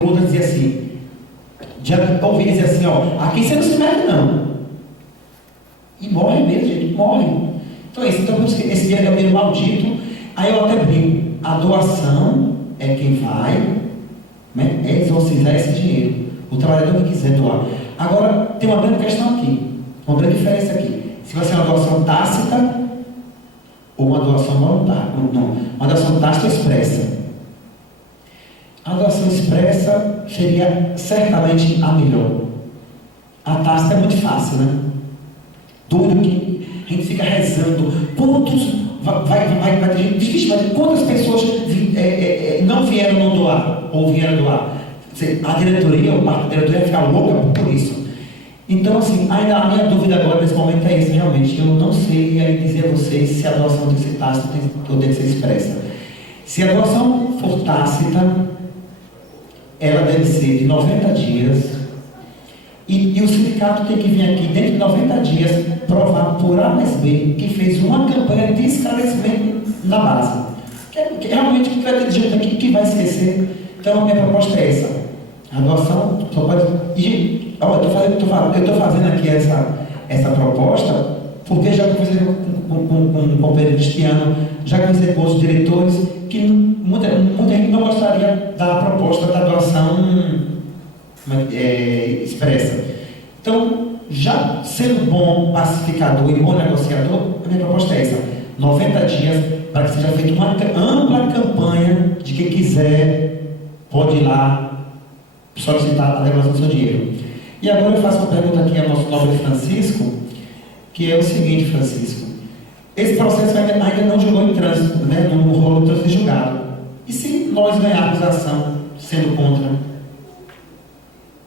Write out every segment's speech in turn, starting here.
Outras dizia assim, já ouvi dizer assim, ó, aqui você não se mete não. E morre mesmo, gente, morre. Então é isso, então esse dinheiro é o dinheiro maldito. Aí eu até brinco, a doação é quem vai, né, é exorcizar esse dinheiro. O trabalhador que quiser doar. Agora, tem uma grande questão aqui, uma grande diferença aqui. Se vai ser uma doação tácita ou uma doação voluntária. Não, uma doação tácita ou expressa. A doação expressa seria certamente a melhor. A tácita é muito fácil, né? Tudo que a gente fica rezando, quantos vai ter gente difícil, mas quantas pessoas não vieram não doar ou vieram doar? A diretoria, o parte da diretoria fica louca por isso. Então, assim, ainda a minha dúvida agora nesse momento é essa, realmente. Eu não sei aí dizer a vocês se a doação tem que ser tácita ou tem que ser expressa. Se a doação for tácita, ela deve ser de 90 dias e o sindicato tem que vir aqui dentro de 90 dias provar por A mais B que fez uma campanha de esclarecimento na base. Que realmente vai ter gente aqui que vai esquecer. Então a minha proposta é essa. A doação só pode. E eu estou fazendo aqui essa proposta porque já conversei com o companheiro Cristiano, já conversei com os diretores que muita gente não gostaria da proposta da doação expressa. Então, já sendo bom pacificador e bom negociador, a minha proposta é essa: 90 dias para que seja feita uma ampla campanha de quem quiser pode ir lá solicitar a devolução do seu dinheiro. E agora eu faço uma pergunta aqui ao nosso nobre Francisco, que é o seguinte, Francisco: esse processo ainda não julgou em trânsito, né, no rolo do trânsito julgado. E se nós ganharmos a ação sendo contra?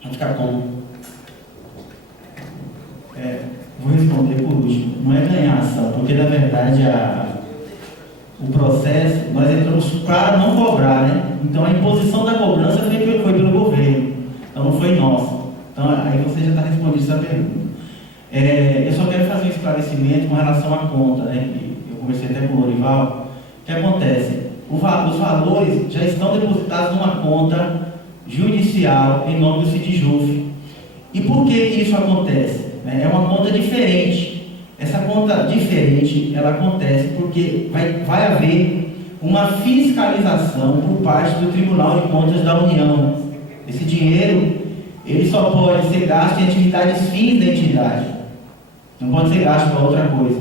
Vai ficar como? Vou responder por último. Não é ganhar a ação, porque na verdade o processo, nós entramos para não cobrar, né? Então a imposição da cobrança foi pelo governo, então não foi nossa. Então aí você já está respondendo essa pergunta. Eu só quero fazer um esclarecimento com relação à conta, né? Que eu conversei até com o Lorival. O que acontece? Os valores já estão depositados numa conta judicial em nome do Sindjuf. E por que isso acontece? É uma conta diferente. Essa conta diferente, ela acontece porque vai haver uma fiscalização por parte do Tribunal de Contas da União. Esse dinheiro, ele só pode ser gasto em atividades fins da entidade. Não pode ser gasto para outra coisa.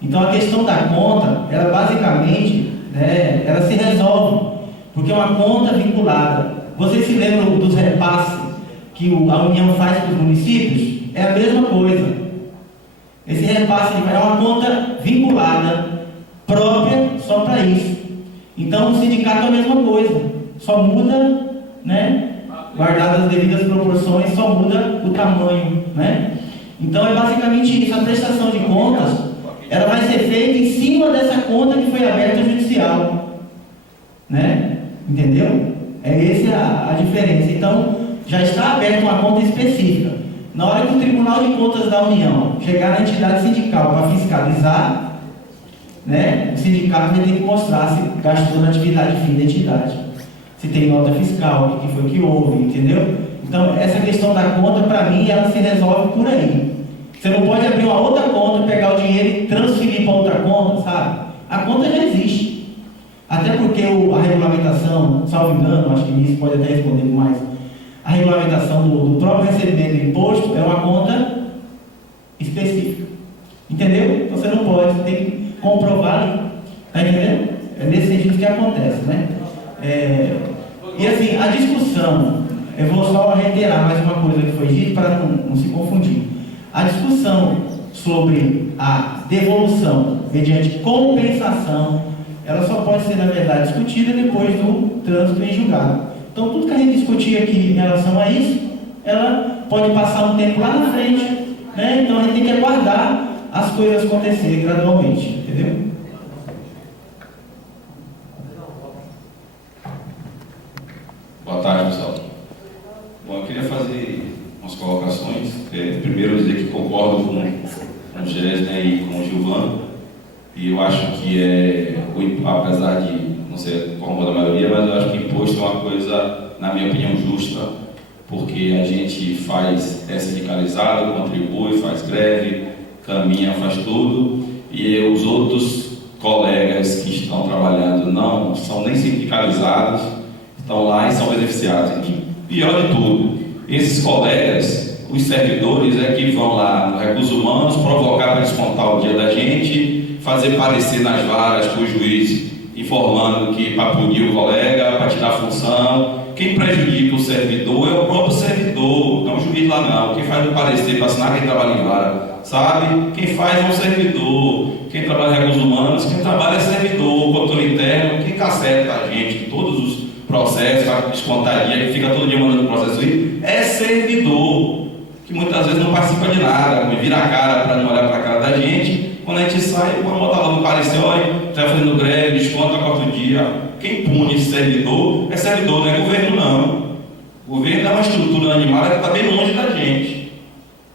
Então a questão da conta, ela basicamente, né, ela se resolve, porque é uma conta vinculada. Vocês se lembram dos repasses que a União faz para os municípios? É a mesma coisa. Esse repasse é uma conta vinculada, própria, só para isso. Então o sindicato é a mesma coisa, só muda, né, guardadas as devidas proporções, só muda o tamanho, né? Então é basicamente isso. A prestação de contas, ela vai ser feita em cima dessa conta que foi aberta judicial, né? Entendeu? Essa a diferença. Então já está aberta uma conta específica. Na hora que o Tribunal de Contas da União chegar na entidade sindical para fiscalizar, né, o sindicato vai ter que mostrar se gastou na atividade fim da entidade, se tem nota fiscal, o que foi que houve, entendeu? Então, essa questão da conta, para mim, ela se resolve por aí. Você não pode abrir uma outra conta, pegar o dinheiro e transferir para outra conta, sabe? A conta já existe. Até porque a regulamentação, salvo engano, acho que nisso pode até responder mais, a regulamentação do próprio recebimento do imposto é uma conta específica. Entendeu? Então você não pode, você tem que comprovar ali. Está entendendo? É nesse sentido que acontece, né? E assim, a discussão, eu vou só reiterar mais uma coisa que foi dita para não se confundir. A discussão sobre a devolução mediante compensação, ela só pode ser, na verdade, discutida depois do trânsito em julgado. Então, tudo que a gente discutir aqui em relação a isso, ela pode passar um tempo lá na frente, né? Então, a gente tem que aguardar as coisas acontecerem gradualmente, entendeu? Boa tarde, pessoal. Bom, eu queria fazer umas colocações. Primeiro, dizer que concordo com o Gésner e com o Gilvan. E eu acho que apesar de não ser a forma da maioria, mas eu acho que imposto é uma coisa na minha opinião, justa, porque a gente é sindicalizado, contribui, faz greve, caminha, faz tudo, e os outros colegas que estão trabalhando não são nem sindicalizados, estão lá e são beneficiados. E pior de tudo, esses colegas, os servidores, é que vão lá no Recursos Humanos provocar para descontar o dia da gente, fazer parecer nas varas para o juiz informando que para punir o colega, para tirar a função. Quem prejudica o servidor é o próprio servidor, não o juiz lá não. Quem faz o parecer para assinar quem trabalha em vara, sabe? Quem faz é o servidor. Quem trabalha em recursos humanos, quem trabalha é servidor, o controle interno, quem caceta a gente, todos os processos, a descontaria, que fica todo dia mandando processo aí, é servidor, que muitas vezes não participa de nada, vira a cara para não olhar para a cara da gente. Quando a gente sai, vamos botar lá no parecer, olha, está fazendo greve, desconta 4 dias. Quem pune esse servidor é servidor, não é governo não. O governo é uma estrutura animal que está bem longe da gente.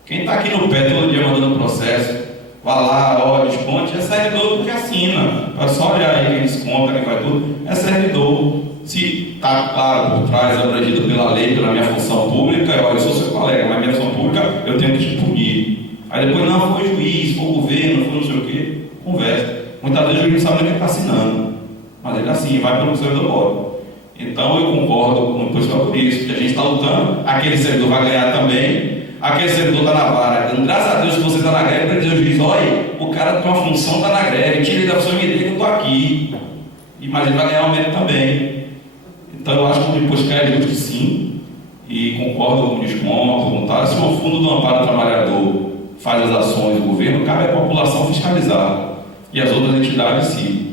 Quem está aqui no pé todo dia mandando processo, vai lá, olha, desconte, é servidor porque assina. É só olhar aí quem desconta, quem faz tudo, é servidor. Se está claro por trás, abrangido pela lei, pela minha função pública, eu sou seu colega, mas minha função pública eu tenho que te punir. Aí depois, não, foi o juiz, foi o governo, foi não sei o quê, conversa. Muitas vezes o juiz não sabe nem quem está assinando, mas ele assim, vai pelo servidor logo. Então eu concordo com o pessoal por isso, que a gente está lutando, aquele servidor vai ganhar também, aquele servidor está na vara. Graças a Deus que você está na greve, para dizer ao juiz, olha, o cara tem uma função, está na greve, tira ele da função e me diga que eu estou aqui. Mas ele vai ganhar aumento também. Então eu acho que o imposto é justo sim, e concordo com o desconto, tá? Se o fundo do amparo do trabalhador faz as ações do governo, cabe à população fiscalizar, e as outras entidades sim.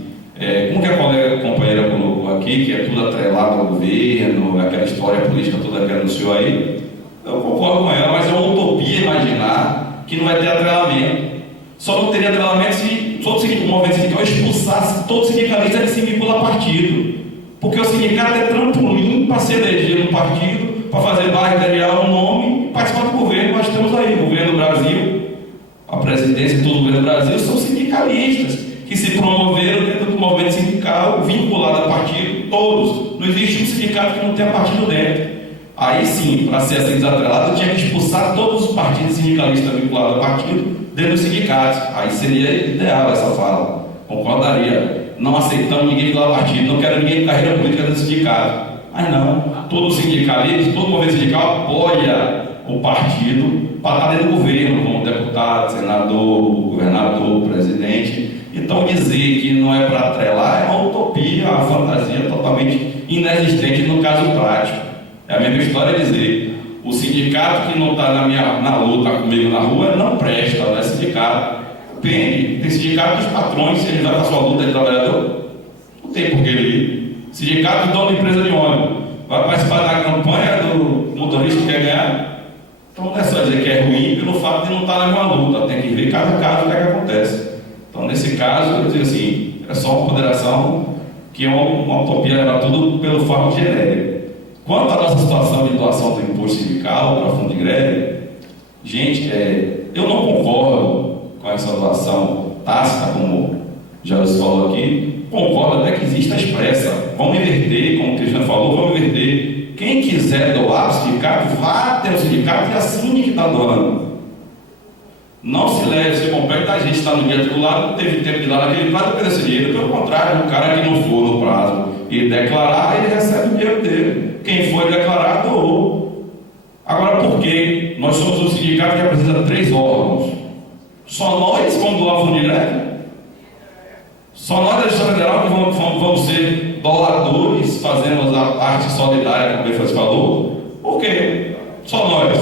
Como que a companheira colocou aqui, que é tudo atrelado ao governo, aquela história política toda que anunciou aí, eu concordo com ela, mas é uma utopia imaginar que não vai ter atrelamento. Só não teria atrelamento se todo o movimento sindical expulsasse todo sindicalista que se vincula a partido. Porque o sindicato é trampolim para se eleger no partido, para fazer barra material no nome e participar do governo. Nós temos aí o governo do Brasil, a presidência e todo o governo do Brasil são sindicalistas que se promoveram dentro do movimento sindical, vinculado a partido, todos. Não existe um sindicato que não tenha partido dentro. Aí sim, para ser assim desatrelado, tinha que expulsar todos os partidos sindicalistas vinculados a partido dentro dos sindicatos. Aí seria ideal essa fala. Concordaria. Não aceitamos ninguém vinculado a partido, não quero ninguém de carreira política dentro do sindicato. Mas não, todo sindicalista, todo movimento sindical apoia o partido para estar dentro do governo, como deputado, senador, governador, presidente. Então dizer que não é para atrelar é uma utopia, uma fantasia totalmente inexistente no caso prático. É a mesma história dizer, o sindicato que não está na luta comigo na rua não presta, não é sindicato. Tem sindicato dos patrões, se ele vai para a sua luta de trabalhador, não tem por que ele ir. Sindicato do dono de empresa de ônibus, vai participar da campanha do motorista que quer ganhar. Então não é só dizer que é ruim pelo fato de não estar na mesma luta, tem que ver cada caso o que é que acontece. Então nesse caso, eu digo assim, é só uma ponderação que é uma utopia levar tudo pelo fato genérico. Quanto à nossa situação de doação do imposto sindical para fundo de greve, gente, eu não concordo com essa doação tácita, como já se falou aqui, concordo até que existe a expressa. Vamos inverter, como o Cristiano falou, vamos inverter. Quem quiser doar para o sindicato, vá até o sindicato e assine que está doando. Não se leve, se compete, a gente está no dia tribulado, não teve tempo de ir lá naquele prazo, perder esse dinheiro. Pelo contrário, o cara que não for no prazo e declarar, ele recebe o dinheiro dele. Quem foi declarar, doou. Agora, por quê? Nós somos um sindicato que precisa de 3 órgãos. Só nós vamos doar fundo direto? Só nós da Justiça Federal que vamos ser doadores, fazemos a parte solidária, como o Befas falou? Por quê? Só nós.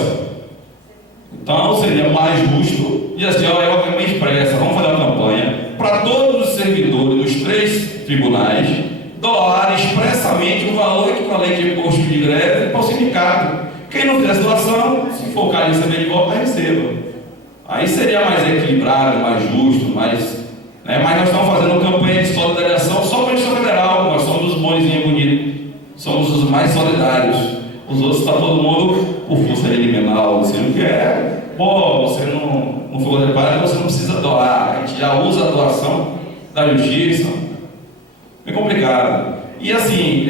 Então seria mais justo, e assim, olha, eu me expressa, vamos fazer uma campanha para todos os servidores dos 3 tribunais doarem expressamente o valor equivalente de imposto de greve para o sindicato. Quem não fizer doação, se for o cara receber de volta, receba. Aí seria mais equilibrado, mais justo, mais. Mas nós estamos fazendo campanha de solidarização só para a Justiça Federal, nós somos os bonzinhos bonitos, somos os mais solidários. Os outros está todo mundo por força eliminal, você não quer, você não for preparado, você não precisa doar, a gente já usa a doação da justiça, é complicado. E assim,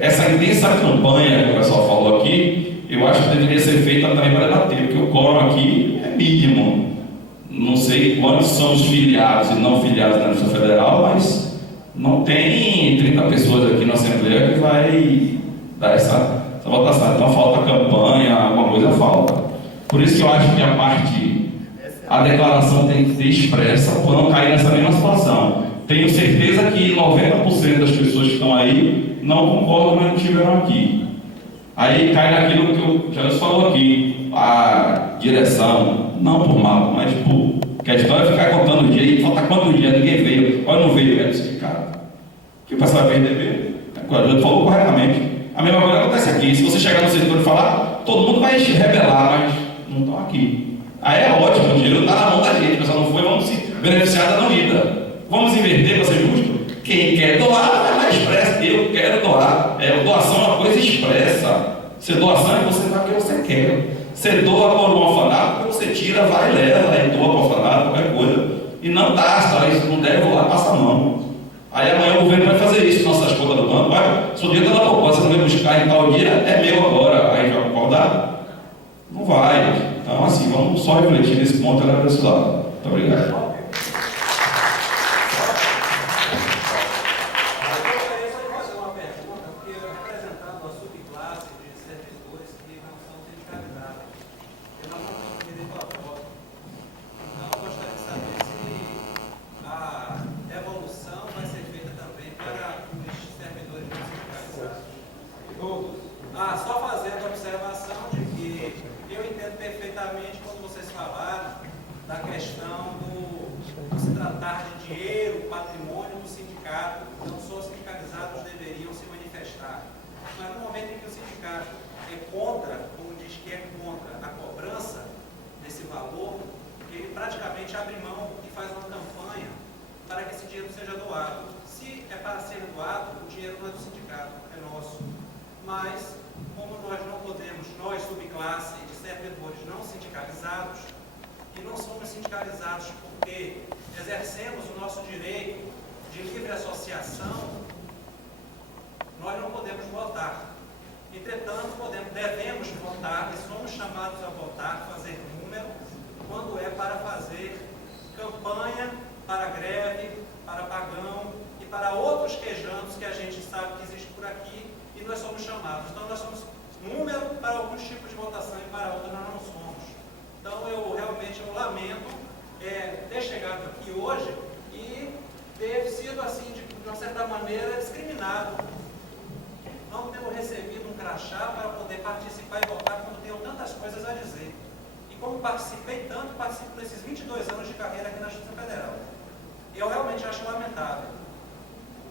essa intensa campanha que o pessoal falou aqui, eu acho que deveria ser feita também para debater, porque o quórum aqui é mínimo. Não sei quantos são os filiados e não filiados na Justiça Federal, mas não tem 30 pessoas aqui na Assembleia que vai dar essa votação. Então falta campanha, alguma coisa falta. Por isso que eu acho que a declaração tem que ser expressa para não cair nessa mesma situação. Tenho certeza que 90% das pessoas que estão aí não concordam, mas não estiveram aqui. Aí cai naquilo que o Janus falou aqui, a direção, não por mal, mas por questão é ficar contando o dia e falta quanto dia, ninguém veio, olha, não veio, é do sindicato. Que o pessoal vai perder, o Janus falou corretamente. A mesma coisa acontece aqui, se você chegar no setor e falar, todo mundo vai rebelar, mas não estão aqui. Aí é ótimo, o dinheiro está na mão da gente, o pessoal não foi, vamos se beneficiar da não ida. Vamos inverter para ser justo? Quem quer doar, vai lá expressa. Eu quero doar. Doação é uma coisa expressa. Se doação é você vai o que você quer. Você doa por um orfanato, você tira, vai, leva, e doa para o orfanato, qualquer coisa. E não gasta, isso não deve lá, passa a mão. Aí amanhã o governo vai fazer isso, nossas contas do banco, vai, se o dinheiro está na poupança, você não vai buscar em tal dia, é meu agora. Aí vai concordar? Não vai. Então, assim, vamos só refletir nesse ponto e olhar para esse lado. Muito obrigado. Só fazendo a observação de que eu entendo perfeitamente quando vocês falaram da questão do se tratar de dinheiro, patrimônio do sindicato, não só os sindicalizados deveriam se manifestar. Mas no momento em que o sindicato é contra, como diz que é contra a cobrança desse valor, ele praticamente abre mão e faz uma campanha para que esse dinheiro seja doado. Se é para ser doado, o dinheiro não é do sindicato, é nosso. Mas, como nós não podemos, nós subclasse de servidores não sindicalizados, e não somos sindicalizados porque exercemos o nosso direito de livre associação, nós não podemos votar. Entretanto, devemos votar e somos chamados a votar, fazer número, quando é para fazer campanha para greve, para pagão e para outros quejantos que a gente sabe que existe por aqui, e nós somos chamados. Então, nós somos número para alguns tipos de votação e para outros nós não somos. Então, eu lamento ter chegado aqui hoje e ter sido, assim, de uma certa maneira, discriminado. Não tendo recebido um crachá para poder participar e votar quando tenho tantas coisas a dizer. E como participei tanto, participo desses 22 anos de carreira aqui na Justiça Federal. Eu realmente acho lamentável.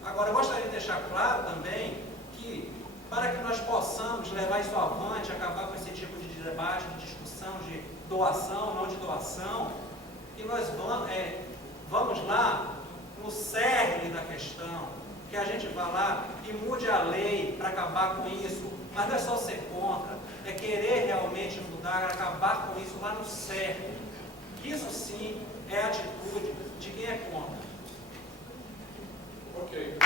Agora, eu gostaria de deixar claro também que, para que nós possamos levar isso avante, acabar com esse tipo de debate, de discussão, de doação, não de doação, que nós vamos lá no cerne da questão, que a gente vá lá e mude a lei para acabar com isso, mas não é só ser contra, é querer realmente mudar, acabar com isso lá no cerne. Isso sim é a atitude de quem é contra. Ok.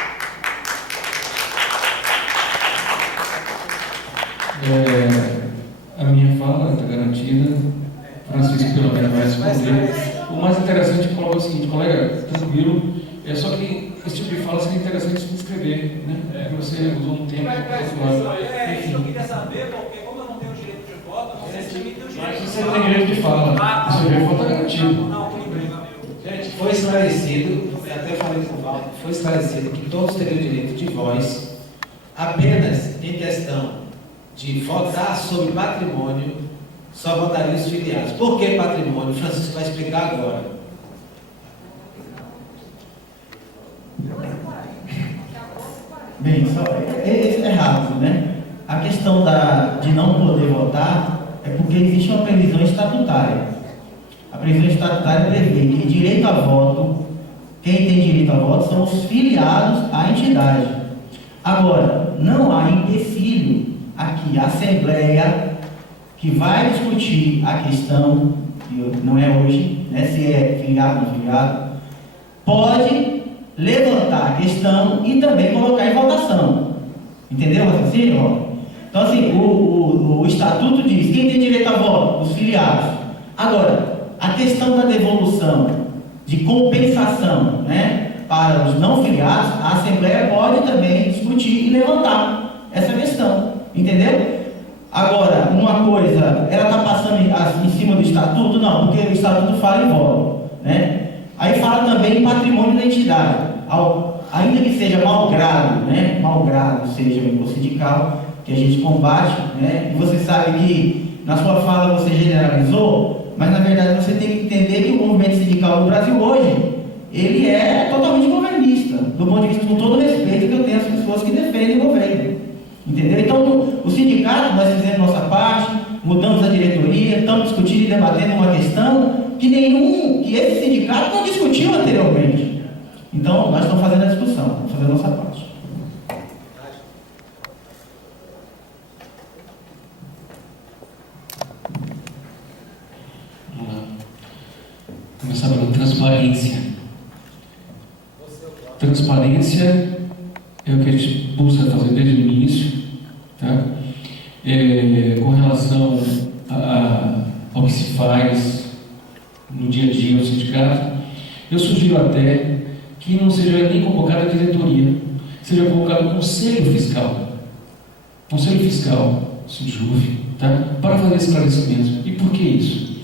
A minha fala está garantida. Francisco pelo menos vai responder. O mais interessante é colocar o seguinte, colega, tranquilo, só que esse tipo de fala seria interessante se inscrever, né? Porque você usou um tempo. Isso eu queria saber, porque como eu não tenho direito de voto, não sei se me tem o direito. Mas você tem direito de fala. O seu direito está garantido. Gente, foi esclarecido, até falei com o Walter, foi esclarecido que todos teriam direito de voz, apenas em questão de votar sobre patrimônio, só votariam os filiados. Por que patrimônio? O Francisco vai explicar agora. Bem, só é rápido, né? A questão de não poder votar é porque existe uma previsão estatutária. A previsão estatutária prevê que direito a voto, quem tem direito a voto são os filiados à entidade. Agora, não há empecilho aqui, a Assembleia, que vai discutir a questão, que não é hoje, né, se é filiado ou não filiado, pode levantar a questão e também colocar em votação. Entendeu o raciocínio, Rob? Então, assim, o estatuto diz: quem tem direito a voto? Os filiados. Agora, a questão da devolução, de compensação, né, para os não filiados, a Assembleia pode também discutir e levantar essa questão. Entendeu? Agora, uma coisa, ela está passando em cima do estatuto? Não, porque o estatuto fala em voto, né? Aí fala também em patrimônio da entidade. Ainda que seja malgrado, né? Malgrado seja o imposto sindical, que a gente combate, né? E você sabe que na sua fala você generalizou, mas na verdade você tem que entender que o movimento sindical no Brasil hoje, ele é totalmente governista, do ponto de vista, com todo o respeito que eu tenho às pessoas que defendem o governo. Entendeu? Então, o sindicato, nós fizemos nossa parte, mudamos a diretoria, estamos discutindo e debatendo uma questão que esse sindicato não discutiu anteriormente. Então, nós estamos fazendo a discussão, estamos fazendo a nossa parte. Vamos lá. Começar pela transparência. Transparência é o que a gente busca fazer desde o início, tá? Com relação ao que se faz no dia a dia no sindicato, eu sugiro até que não seja nem convocada a diretoria, seja convocado o Conselho Fiscal. Conselho Fiscal, Sindjuf, tá? Para fazer esclarecimentos. E por que isso?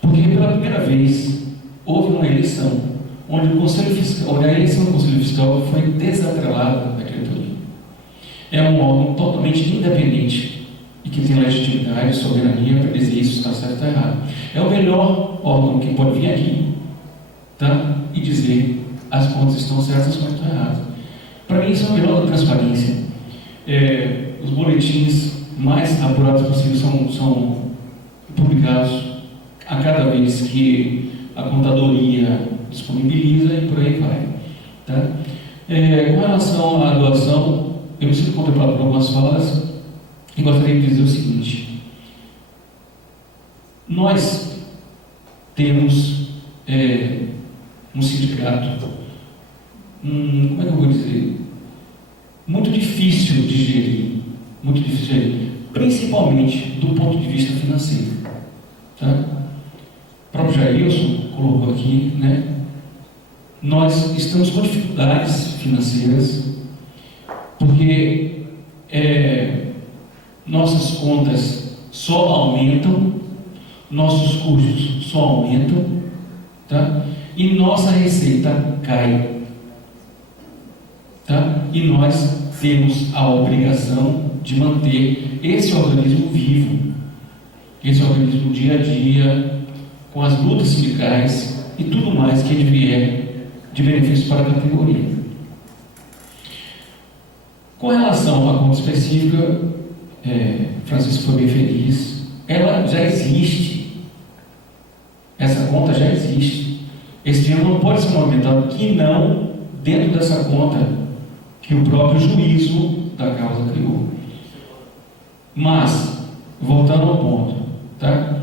Porque pela primeira vez houve uma eleição onde o Conselho Fiscal, onde a eleição do Conselho Fiscal foi desatrelada da diretoria. É um órgão totalmente independente e que tem legitimidade, soberania para dizer isso está certo ou está errado. É o melhor órgão que pode vir aqui, tá? E dizer as contas estão certas, as contas estão erradas. Para mim isso é o melhor da transparência. Os boletins mais apurados possíveis são publicados a cada vez que a contadoria disponibiliza e por aí vai, tá? Com relação à doação, eu me sinto contemplado por algumas falas e gostaria de dizer o seguinte: nós temos um sindicato, como é que eu vou dizer, muito difícil de gerir, principalmente do ponto de vista financeiro, tá? O próprio Jailson colocou aqui, né? Nós estamos com dificuldades financeiras porque nossas contas só aumentam, nossos custos só aumentam, tá? E nossa receita cai, tá? E nós temos a obrigação de manter esse organismo vivo, esse organismo dia a dia, com as lutas sindicais e tudo mais que vier de benefício para a categoria. Com relação à conta específica, Francisco foi bem feliz, ela já existe, essa conta já existe, esse dinheiro não pode ser movimentado que não dentro dessa conta que o próprio juízo da causa criou. Mas, voltando ao ponto, tá?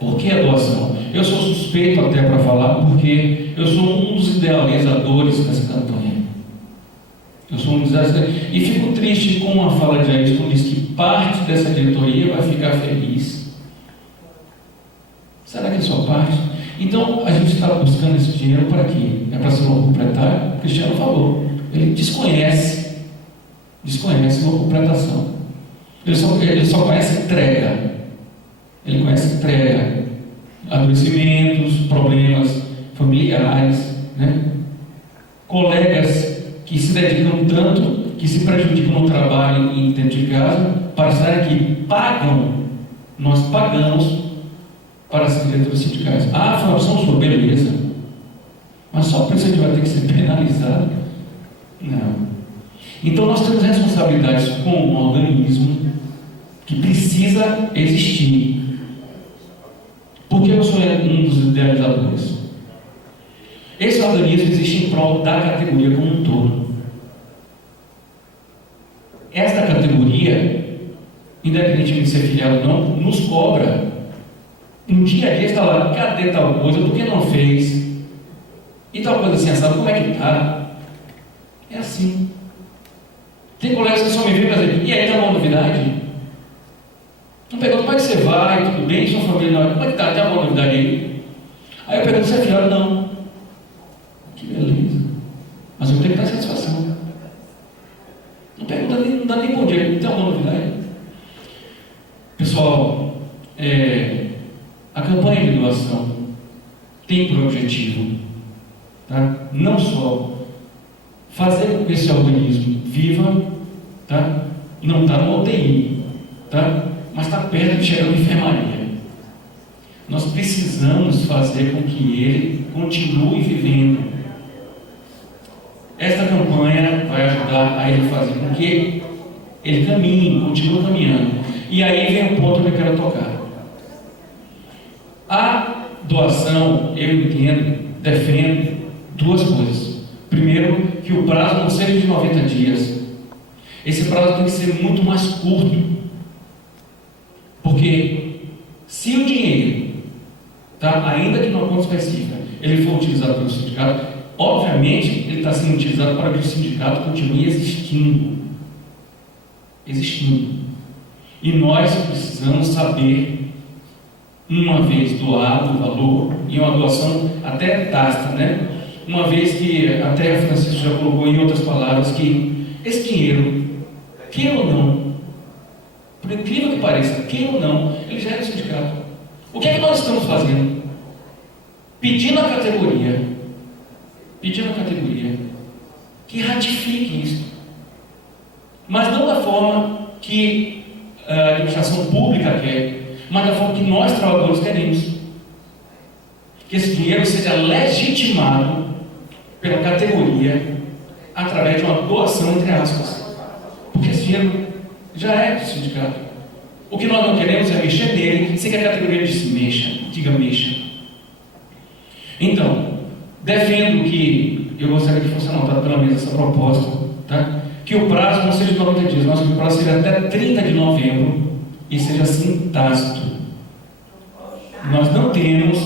Por que a doação? Eu sou suspeito até para falar, porque eu sou um dos idealizadores dessa campanha. Eu sou um dos idealizadores. E fico triste com a fala de Jair, quando diz que parte dessa diretoria vai ficar feliz. Será que é só parte? Então, a gente está buscando esse dinheiro para quê? É para ser um proprietário? O Cristiano falou. Ele desconhece uma completação. Ele só conhece entrega. Ele conhece entrega, adoecimentos, problemas familiares, né? Colegas que se dedicam tanto, que se prejudicam no trabalho e dentro de casa, para estar aqui, nós pagamos para as diretores sindicais. Foi uma opção sua, beleza. Mas só por isso a gente vai ter que ser penalizado? Não. Então nós temos responsabilidades com um organismo que precisa existir. Por que eu sou um dos idealizadores? Esse organismo existe em prol da categoria como um todo. Esta categoria, independentemente de ser filiado ou não, nos cobra. No dia a dia está lá, cadê tal coisa? Por que não fez? E tal coisa assim, sabe como é que está? É assim. Tem colegas que só me veem para dizer, e aí, tem alguma novidade? Eu pergunto, como é que você vai? Tudo bem? Sua família não? Como é que tá? Tem alguma novidade aí? Aí eu pergunto, você é filho? Não. Que beleza. Mas eu tenho que dar satisfação. Não pergunta, não dá nem bom dia. Tem alguma novidade? Pessoal, a campanha de doação tem por objetivo, tá? Não só fazer com que esse organismo viva, tá? Não está no UTI, tá? Mas está perto de chegar na enfermaria. Nós precisamos fazer com que ele continue vivendo. Esta campanha vai ajudar a ele fazer com que ele caminhe, continue caminhando. E aí vem o ponto que eu quero tocar. A doação, eu entendo, defendo duas coisas. Primeiro, que o prazo não seja de 90 dias. Esse prazo tem que ser muito mais curto. Porque se o dinheiro, tá, ainda que numa conta específica, ele for utilizado pelo sindicato, obviamente ele está sendo utilizado para que o sindicato continue existindo. E nós precisamos saber, uma vez doado o valor, e uma doação até tácita, né? Uma vez que até o Francisco já colocou em outras palavras que esse dinheiro, queira ou não, por incrível que pareça, queira ou não, ele já é do sindicato. O que é que nós estamos fazendo? Pedindo à categoria que ratifique isso, mas não da forma que a administração pública quer, mas da forma que nós trabalhadores queremos. Que esse dinheiro seja legitimado pela categoria através de uma doação, entre aspas, porque esse dinheiro já é do sindicato. O que nós não queremos é mexer nele sem que a categoria diga mexa. Então, defendo que, eu gostaria que fosse anotada pela mesa essa proposta, tá? Que o prazo não seja de 90 dias, mas que o prazo seja até 30 de novembro e seja assim tácito. Nós não temos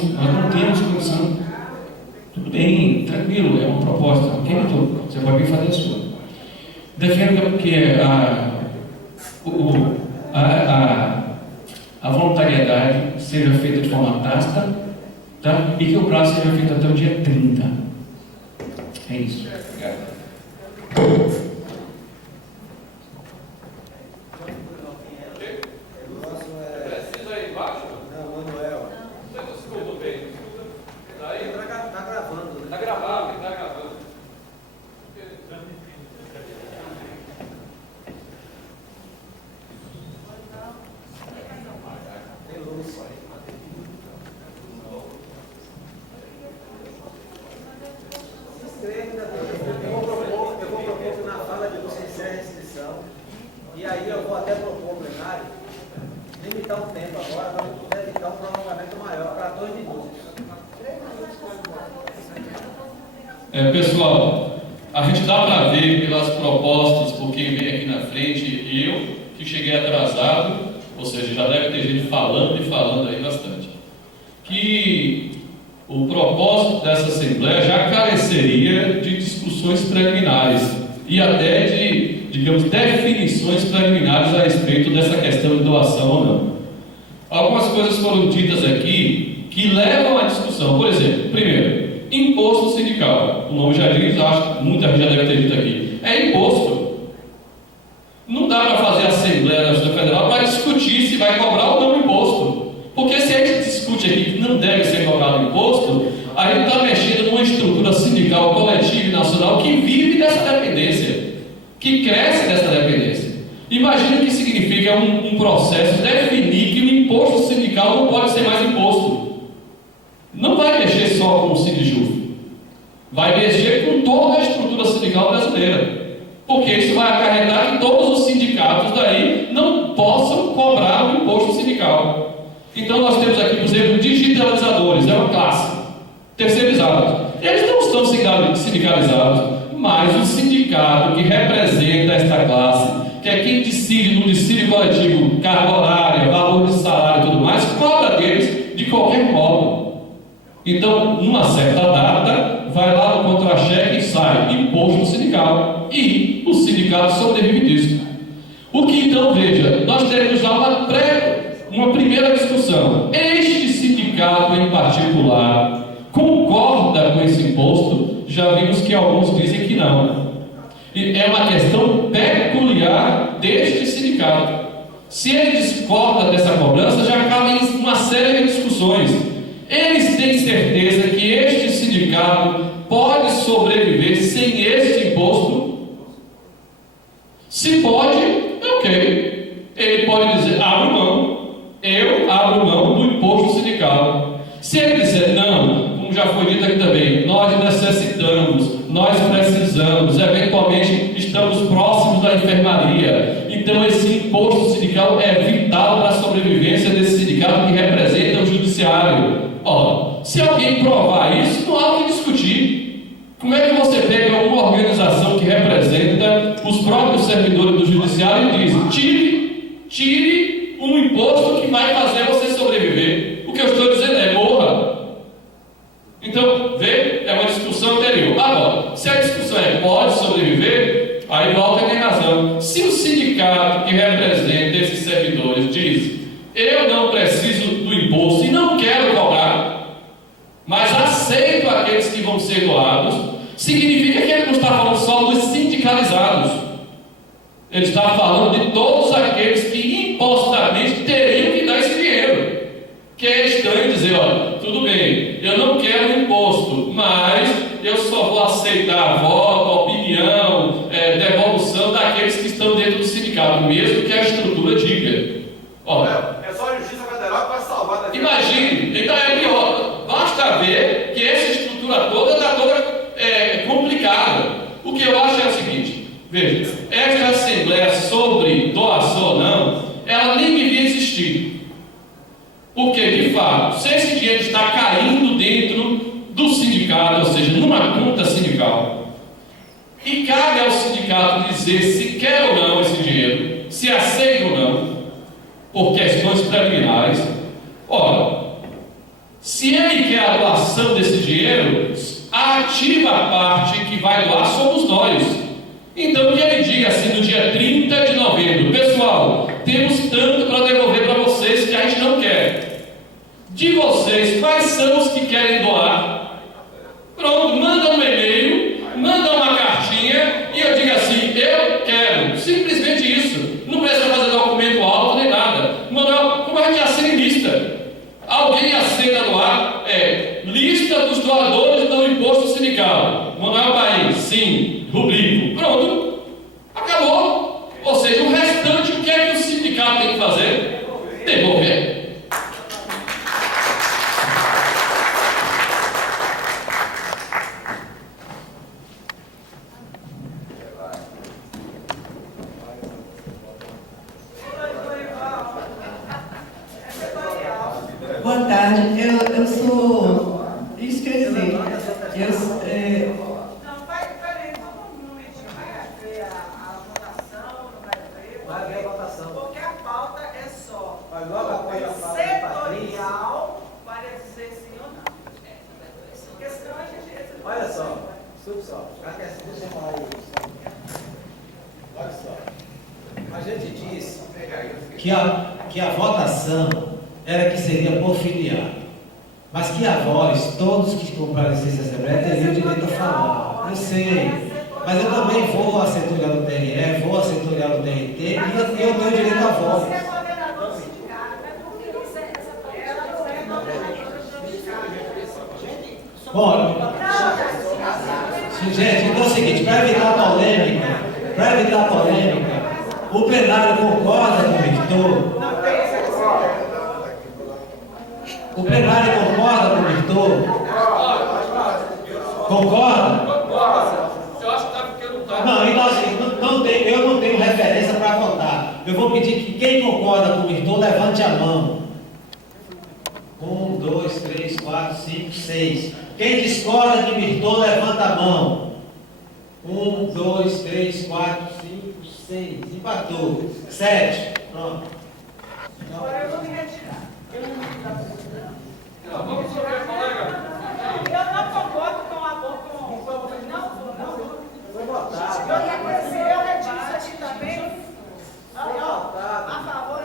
condição. Tudo bem, tranquilo, é uma proposta, ok, doutor? Você pode vir fazer a sua. Defendo que a voluntariedade seja feita de forma tácita, tá? E que o prazo seja feito até o dia 30. É isso. Obrigado. E aí eu vou até propor ao plenário limitar um tempo agora para poder evitar um prolongamento maior para 2 minutos. Pessoal, a gente dá para ver pelas propostas, porque vem aqui na frente, eu que cheguei atrasado, ou seja, já deve ter gente falando e falando aí bastante, que o propósito dessa Assembleia já careceria de discussões preliminares e até de, digamos, definições preliminares a respeito dessa questão de doação ou não. Algumas coisas foram ditas aqui que levam à discussão. Por exemplo, primeiro, imposto sindical. O nome já diz, acho que muita gente já deve ter dito aqui. É imposto. Não dá para fazer a Assembleia da Justiça Federal para discutir se vai cobrar ou não imposto. Porque se a gente discute aqui que não deve ser cobrado imposto, a gente está mexendo numa estrutura sindical, coletiva e nacional que vive dessa dependência, que cresce dessa dependência. Imagina o que significa um processo definir que o imposto sindical não pode ser mais imposto. Não vai mexer só com o Sindijuf, vai mexer com toda a estrutura sindical brasileira, porque isso vai acarretar que todos os sindicatos daí não possam cobrar o imposto sindical. Então nós temos aqui, por exemplo, digitalizadores, é uma classe, terceirizados. Eles não estão sindicalizados, mas o sindicato que representa esta classe, que é quem decide no dissídio coletivo, carga horária, valor de salário e tudo mais, cobra deles de qualquer modo. Então, numa certa data, vai lá no contra-cheque e sai imposto sindical. E o sindicato sobrevive nós teremos já uma primeira discussão. Este sindicato em particular concorda com esse imposto? Já vimos que alguns dizem que não. E é uma questão peculiar deste sindicato. Se ele discorda dessa cobrança, já acaba em uma série de discussões. Eles têm certeza que este sindicato pode sobreviver sem este imposto? Se pode, ok. Ele pode dizer, abro mão, eu abro mão do imposto sindical. Se ele disser, não, como já foi dito aqui também, nós necessitamos, nós precisamos, eventualmente estamos próximos da enfermaria, então esse imposto sindical é vital para a sobrevivência desse sindicato que representa o judiciário. Ora, se alguém provar isso, não há o que discutir. Como é que você pega uma organização que representa os próprios servidores do judiciário e diz, tire um imposto que vai fazer você sobreviver? O que eu estou dizendo é, morra. Então, vê, é uma discussão anterior. Agora, se a discussão é pode sobreviver, aí Walter tem razão. Se o sindicato que representa esses servidores diz, eu não preciso do imposto e não quero cobrar, mas aceito aqueles que vão ser doados, significa que ele não está falando só dos sindicalizados. Ele está falando de todos aqueles que impostamente teriam que dar esse dinheiro. Que é estranho dizer, olha, tudo bem, eu não quero imposto, mas eu só vou aceitar a voto, a opinião, devolução daqueles que estão dentro do sindicato, mesmo que a estrutura diga. Olha, é só a Justiça Federal que vai salvar daqui. Imagine, então é pior. Basta ver que essa estrutura toda está toda complicada. O que eu acho é o seguinte, veja, esta assembleia sobre doação ou não, ela nem devia existir. Porque, de fato, se esse dinheiro está caindo dentro do sindicato, ou seja, numa conta sindical, e cabe ao sindicato dizer se quer ou não esse dinheiro, se aceita ou não, por questões preliminares, ora, se ele quer a doação desse dinheiro, a ativa parte que vai doar somos nós. Então, que ele diga assim no dia 30 de novembro, pessoal, temos tanto para devolver para vocês que a gente não quer. De vocês, quais são os que querem doar? Pronto, manda um e-mail, manda uma cartinha e eu digo assim, eu quero. Simplesmente isso. Não precisa fazer documento alto nem nada. Manuel, como a gente assina em lista? Alguém aceita doar? Lista dos doadores do imposto sindical. Manuel País, sim, rubrico. Pronto, acabou. Ou seja, o restante, o que é que o sindicato tem que fazer? Devolver. Boa tarde, eu sou. Isso quer dizer, Não, peraí, vamos um momentinho. Vai ver a votação, não vai ver? Vai ver a votação. Porque a pauta é só Vai logo após a pauta de setorial para dizer sim ou não. Porque senão a gente. Olha só, só. Deixa eu falar isso. Olha só. A gente disse Que a votação era que seria por filiado. Mas que a voz, todos que comparecessem à Assembleia teriam direito a falar. Eu sei. Mas eu também vou à setorial do TRE, vou à setorial do TRT e eu tenho direito à voz. Você é coordenador do sindicato, é porque você é essa Bom, gente, então é o seguinte, para evitar polêmica, o plenário concorda com o Victor? O plenário concorda com o Victor? Concorda? Eu acho que está ficando tarde. Não, então, eu não tenho referência para votar. Eu vou pedir que quem concorda com o Victor levante a mão. 1, 2, 3, 4, 5, 6. Quem discorda de Victor, levanta a mão. 1, 2, 3, 4, 5, 6. Empatou. 7. Pronto. Agora eu vou me retirar. Vamos ver, colega. Eu não concordo com o aborto. Não. foi votado. Eu retiro isso aqui também. A favor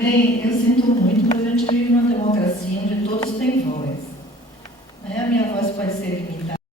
Bem, eu sinto muito.